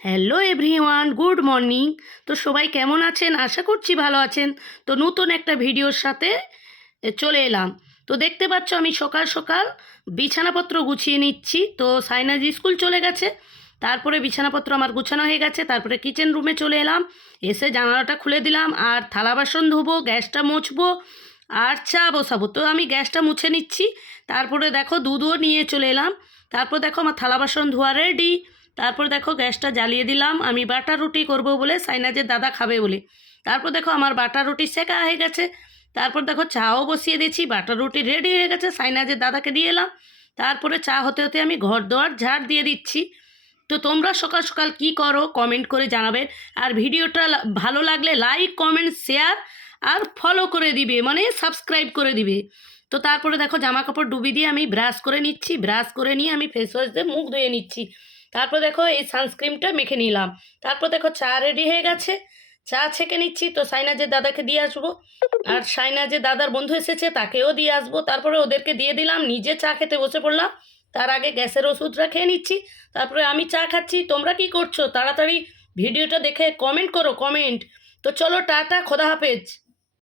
Hello everyone, good morning. তো সবাই কেমন আছেন? আশা করছি ভালো আছেন। তো নতুন একটা ভিডিওর সাথে চলে এলাম। তো দেখতে পাচ্ছ আমি সকাল সকাল বিছানাপত্র গুছিয়ে নিচ্ছি। তো সাইনাজ স্কুল চলে গেছে, তারপরে বিছানাপত্র আমার গুছানো হয়ে গেছে। তারপরে কিচেন রুমে চলে এলাম, এসে জানালাটা খুলে দিলাম, আর থালা বাসন ধোবো, গ্যাসটা মুছবো, আর চা বসাবো। তো আমি গ্যাসটা মুছে নিচ্ছি। তারপরে দেখো দুধও নিয়ে চলে এলাম। তারপর দেখো আমার থালা বাসন ধোয়া রেডি। তারপর দেখো গ্যাসটা জ্বালিয়ে দিলাম, আমি বাটা রুটি করব বলে, সাইনাজের দাদা খাবে বলে। তারপর দেখো আমার বাটা রুটি সেকা হয়ে গেছে। তারপর দেখো চাও বসিয়ে দিয়েছি, বাটা রুটি রেডি হয়ে গেছে, সাইনাজের দাদাকে দিয়ে এলাম। তারপরে চা হতে হতে আমি ঘর দোয়ার ঝাড় দিয়ে দিচ্ছি। তো তোমরা সকাল সকাল কি করো কমেন্ট করে জানাবে। আর ভিডিওটা ভালো লাগলে লাইক কমেন্ট শেয়ার আর ফলো করে দিবে, মানে সাবস্ক্রাইব করে দিবে। তো তারপরে দেখো জামা কাপড় ডুবি দিয়ে আমি ব্রাশ করে নিচ্ছি, ব্রাশ করে নিয়ে আমি ফেস ওয়াশ দিয়ে মুখ ধুয়ে নিচ্ছি। তারপর দেখো এই সানস্ক্রিনটা মেখে নিলাম। তারপর দেখো চা রেডি হয়ে গেছে, চা ছেঁকে নিচ্ছি। তো সাইনাজের দাদাকে দিয়ে আসবো, আর সাইনাজের দাদার বন্ধু এসেছে তাকেও দিয়ে আসবো। তারপরে ওদেরকে দিয়ে দিলাম, নিজে চা খেতে বসে পড়লাম। তার আগে গ্যাসের ওষুধটা খেয়ে নিচ্ছি, তারপরে আমি চা খাচ্ছি। তোমরা কি করছো? তাড়াতাড়ি ভিডিওটা দেখে কমেন্ট করো, কমেন্ট। তো চলো, টাটা, খোদা হাফেজ।